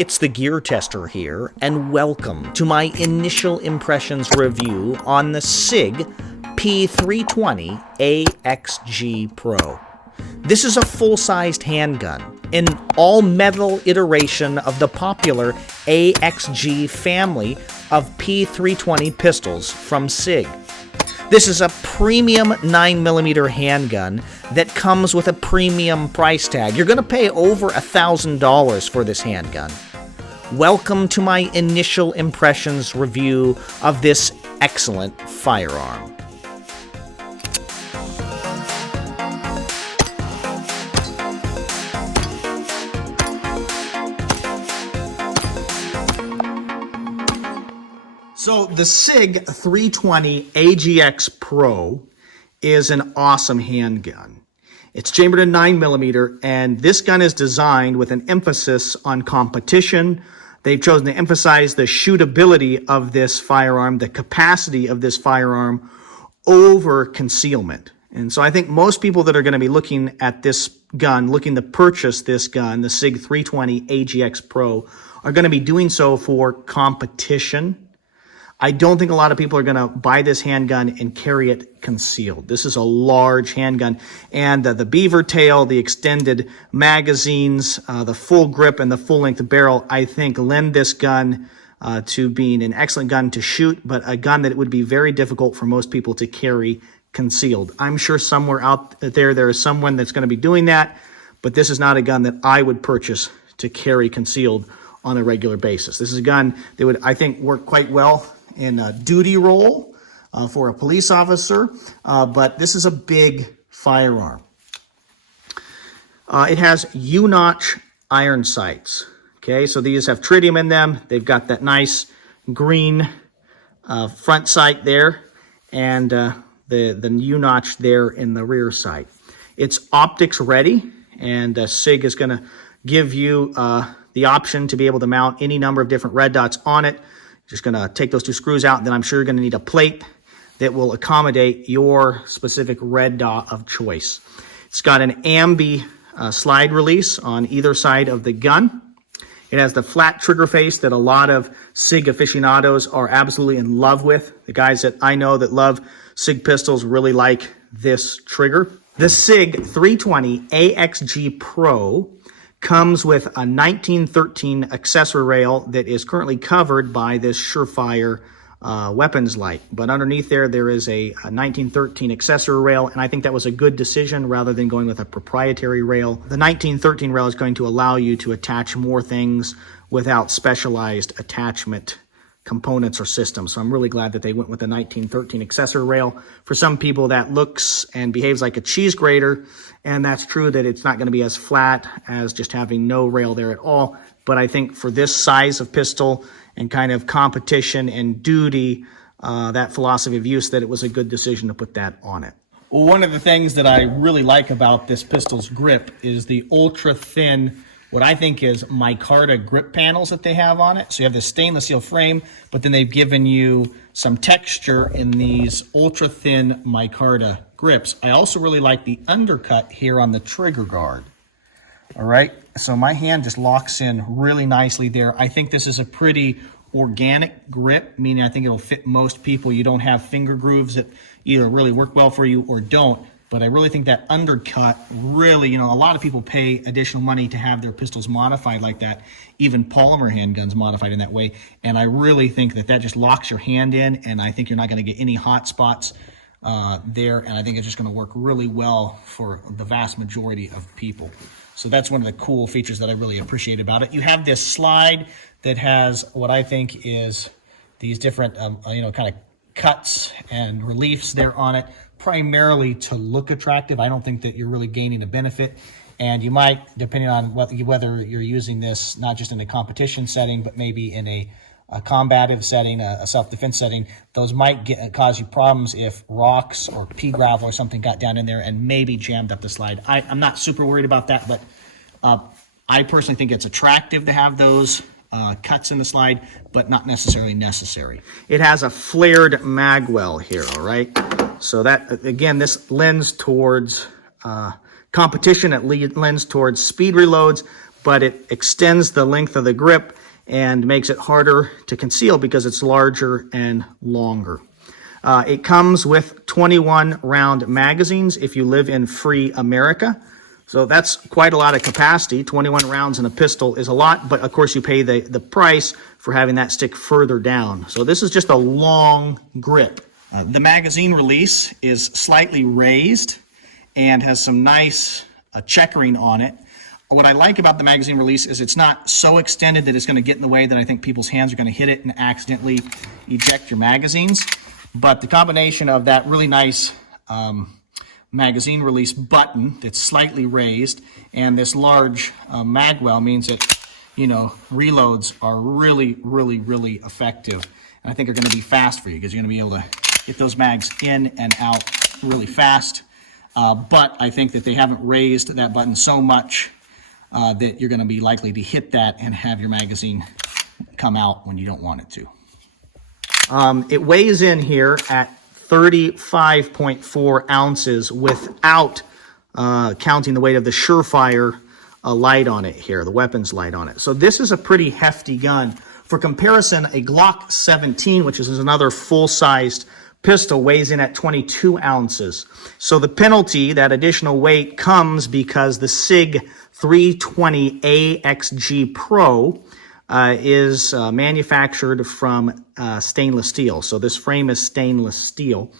It's the Gear Tester here, and welcome to my initial impressions review on the SIG P320 AXG Pro. This is a full-sized handgun, an all-metal iteration of the popular AXG family of P320 pistols from SIG. This is a premium 9mm handgun that comes with a premium price tag. You're going to pay over $1,000 for this handgun. Welcome to my initial impressions review of this excellent firearm. So the SIG 320 AXG Pro is an awesome handgun. It's chambered in 9mm, and this gun is designed with an emphasis on competition. They've chosen to emphasize the shootability of this firearm, the capacity of this firearm over concealment. And so I think most people that are going to be looking at this gun, looking to purchase this gun, the SIG 320 AXG Pro, are going to be doing so for competition. I don't think a lot of people are going to buy this handgun and carry it concealed. This is a large handgun, and the beaver tail, the extended magazines, the full grip, and the full-length barrel, I think, lend this gun to being an excellent gun to shoot, but a gun that it would be very difficult for most people to carry concealed. I'm sure somewhere out there is someone that's going to be doing that, but this is not a gun that I would purchase to carry concealed on a regular basis. This is a gun that would, I think, work quite well in a duty role for a police officer, but this is a big firearm. It has U-notch iron sights. Okay, so these have tritium in them. They've got that nice green front sight there, and the U-notch there in the rear sight. It's optics ready, and SIG is going to give you the option to be able to mount any number of different red dots on it. Just going to take those two screws out, and then I'm sure you're going to need a plate that will accommodate your specific red dot of choice. It's got an ambi slide release on either side of the gun. It has the flat trigger face that a lot of SIG aficionados are absolutely in love with. The guys that I know that love SIG pistols really like this trigger. The SIG 320 AXG Pro comes with a 1913 accessory rail that is currently covered by this Surefire weapons light. But underneath there is a 1913 accessory rail, and I think that was a good decision rather than going with a proprietary rail. The 1913 rail is going to allow you to attach more things without specialized attachment components or systems. So I'm really glad that they went with the 1913 accessory rail. For some people, that looks and behaves like a cheese grater, and that's true that it's not going to be as flat as just having no rail there at all. But I think for this size of pistol and kind of competition and duty, that philosophy of use, that it was a good decision to put that on it. Well, one of the things that I really like about this pistol's grip is the ultra thin, what I think is micarta grip panels that they have on it. So you have this stainless steel frame, but then they've given you some texture in these ultra thin micarta grips. I also really like the undercut here on the trigger guard. All right, so my hand just locks in really nicely there. I think this is a pretty organic grip, meaning I think it'll fit most people. You don't have finger grooves that either really work well for you or don't. But I really think that undercut really, a lot of people pay additional money to have their pistols modified like that, even polymer handguns modified in that way. And I really think that just locks your hand in, and I think you're not going to get any hot spots there. And I think it's just going to work really well for the vast majority of people. So that's one of the cool features that I really appreciate about it. You have this slide that has what I think is these different, kind of cuts and reliefs there on it, primarily to look attractive. I don't think that you're really gaining a benefit, and you might, depending on whether you're using this not just in a competition setting, but maybe in a combative setting, a self-defense setting, those might cause you problems if rocks or pea gravel or something got down in there and maybe jammed up the slide. I'm not super worried about that, but I personally think it's attractive to have those cuts in the slide, but not necessarily necessary. It has a flared mag well here, all right? So that, again, this lends towards competition. It lends towards speed reloads, but it extends the length of the grip and makes it harder to conceal because it's larger and longer. It comes with 21 round magazines if you live in free America. So that's quite a lot of capacity. 21 rounds in a pistol is a lot, but of course you pay the price for having that stick further down. So this is just a long grip. The magazine release is slightly raised and has some nice checkering on it. What I like about the magazine release is it's not so extended that it's going to get in the way that I think people's hands are going to hit it and accidentally eject your magazines. But the combination of that really nice magazine release button that's slightly raised and this large mag well means that, you know, reloads are really, really, really effective. And I think are going to be fast for you because you're going to be able to get those mags in and out really fast. But I think that they haven't raised that button so much that you're going to be likely to hit that and have your magazine come out when you don't want it to. It weighs in here at 35.4 ounces without counting the weight of the Surefire light on it here, the weapons light on it. So this is a pretty hefty gun. For comparison, a Glock 17, which is another full-sized pistol, weighs in at 22 ounces. So the penalty, that additional weight, comes because the SIG 320 AXG Pro is manufactured from stainless steel. So this frame is stainless steel,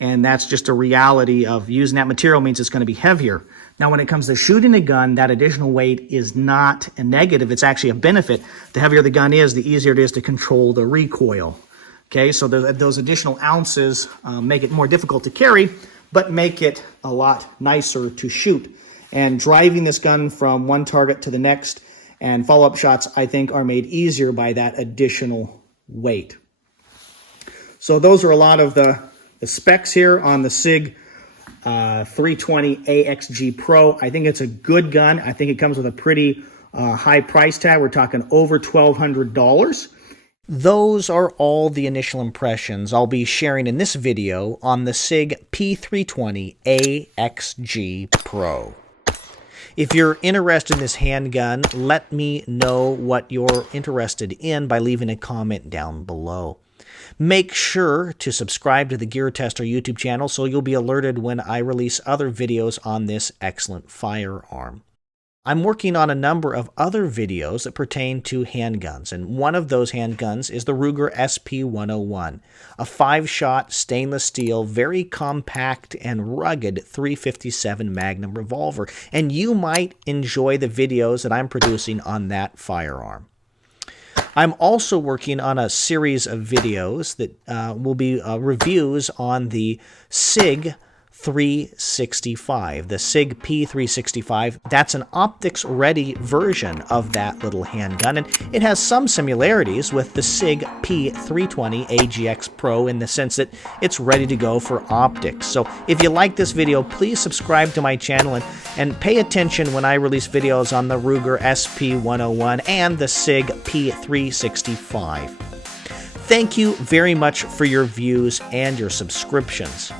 and that's just a reality of using that material means it's going to be heavier. Now, when it comes to shooting a gun, that additional weight is not a negative. It's actually a benefit. The heavier the gun is, the easier it is to control the recoil. Okay, so those additional ounces make it more difficult to carry, but make it a lot nicer to shoot. And driving this gun from one target to the next and follow-up shots, I think, are made easier by that additional weight. So those are a lot of the specs here on the SIG 320 AXG Pro. I think it's a good gun. I think it comes with a pretty high price tag. We're talking over $1,200. Those are all the initial impressions I'll be sharing in this video on the SIG P320 AXG Pro. If you're interested in this handgun, let me know what you're interested in by leaving a comment down below. Make sure to subscribe to the TheGearTester YouTube channel so you'll be alerted when I release other videos on this excellent firearm. I'm working on a number of other videos that pertain to handguns, and one of those handguns is the Ruger SP101, a 5-shot stainless steel, very compact and rugged .357 Magnum revolver, and you might enjoy the videos that I'm producing on that firearm. I'm also working on a series of videos that will be reviews on the SIG 365, the SIG P365. That's an optics-ready version of that little handgun, and it has some similarities with the SIG P320 AXG Pro in the sense that it's ready to go for optics. So if you like this video, please subscribe to my channel and pay attention when I release videos on the Ruger SP101 and the SIG P365. Thank you very much for your views and your subscriptions.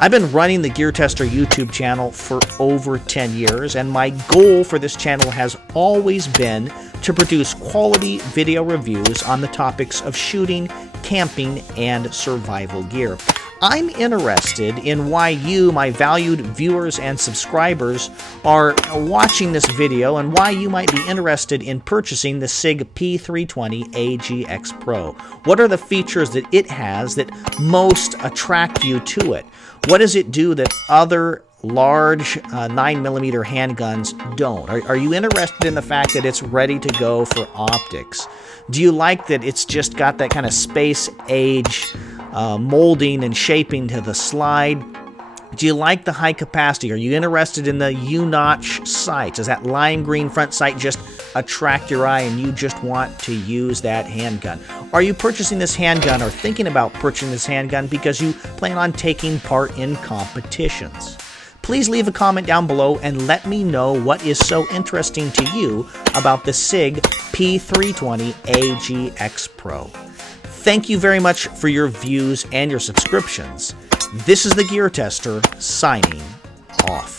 I've been running the TheGearTester YouTube channel for over 10 years, and my goal for this channel has always been to produce quality video reviews on the topics of shooting, camping, and survival gear. I'm interested in why you, my valued viewers and subscribers, are watching this video and why you might be interested in purchasing the SIG P320 AXG Pro. What are the features that it has that most attract you to it? What does it do that other large 9mm handguns don't? Are you interested in the fact that it's ready to go for optics? Do you like that it's just got that kind of space age molding and shaping to the slide? Do you like the high capacity? Are you interested in the U-notch sights? Does that lime green front sight just attract your eye and you just want to use that handgun? Are you purchasing this handgun or thinking about purchasing this handgun because you plan on taking part in competitions? Please leave a comment down below and let me know what is so interesting to you about the SIG P320 AXG Pro. Thank you very much for your views and your subscriptions. This is the TheGearTester signing off.